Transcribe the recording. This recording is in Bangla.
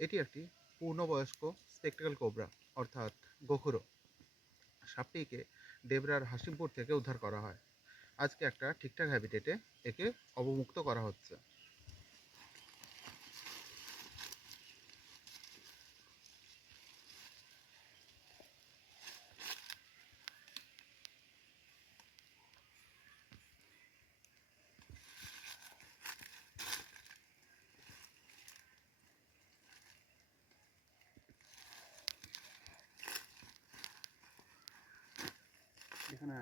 এটি একটি পূর্ণবয়স্ক স্পেকট্যাকল কোবরা অর্থাৎ গোখরো। সাপটিকে ডেবরার হাসিমপুর থেকে উদ্ধার করা হয়। আজকে একটা ঠিকঠাক হ্যাবিটেটে একে অবমুক্ত করা হচ্ছে। এখানে